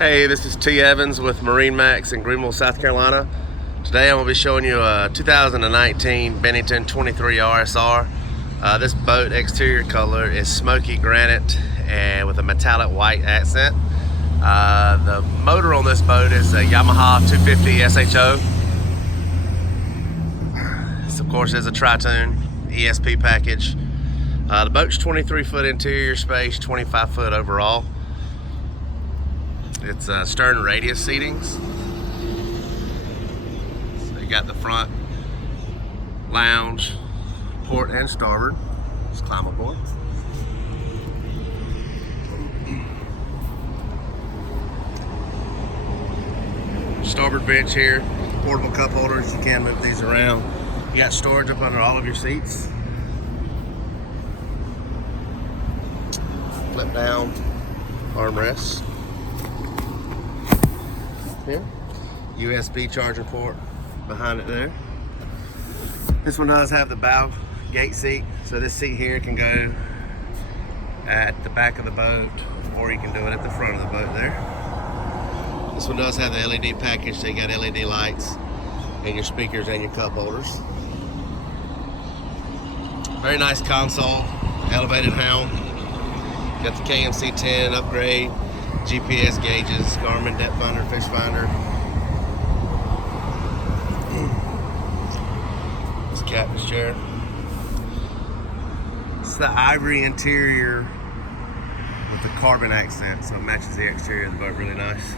Hey, this is T. Evans with MarineMax in Greenville, South Carolina. Today I'm going to be showing you a 2019 Bennington 23 RSR. This boat exterior color is smoky granite and with a metallic white accent. The motor on this boat is a Yamaha 250 SHO. This of course is a tri-tune ESP package. The boat's 23 foot interior space, 25 foot overall. It's stern radius seatings. So you got the front lounge, port and starboard. Let's climb aboard. Starboard bench here, portable cup holders. You can move these around. You got storage up under all of your seats. Flip down armrests. Here, USB charger port behind it there. This one does have the bow gate seat, so this seat here can go at the back of the boat, or you can do it at the front of the boat there. This one does have the LED package, so you got LED lights and your speakers and your cup holders. Very nice console, elevated helm. Got the KMC 10 upgrade, GPS gauges, Garmin depth finder, fish finder. This captain's chair. It's the ivory interior with the carbon accent, so it matches the exterior of the boat really nice.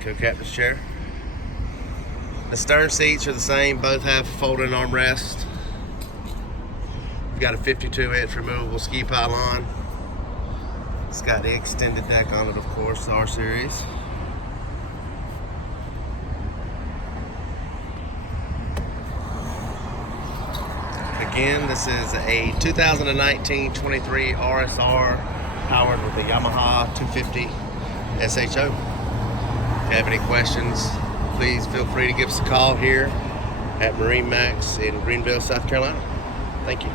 Co-captain's chair. The stern seats are the same, both have folding armrest. You've got a 52-inch removable ski pylon. It's got the extended deck on it, of course, the R series. Again, this is a 2019 23 RSR powered with a Yamaha 250 SHO. If you have any questions, please feel free to give us a call here at MarineMax in Greenville, South Carolina. Thank you.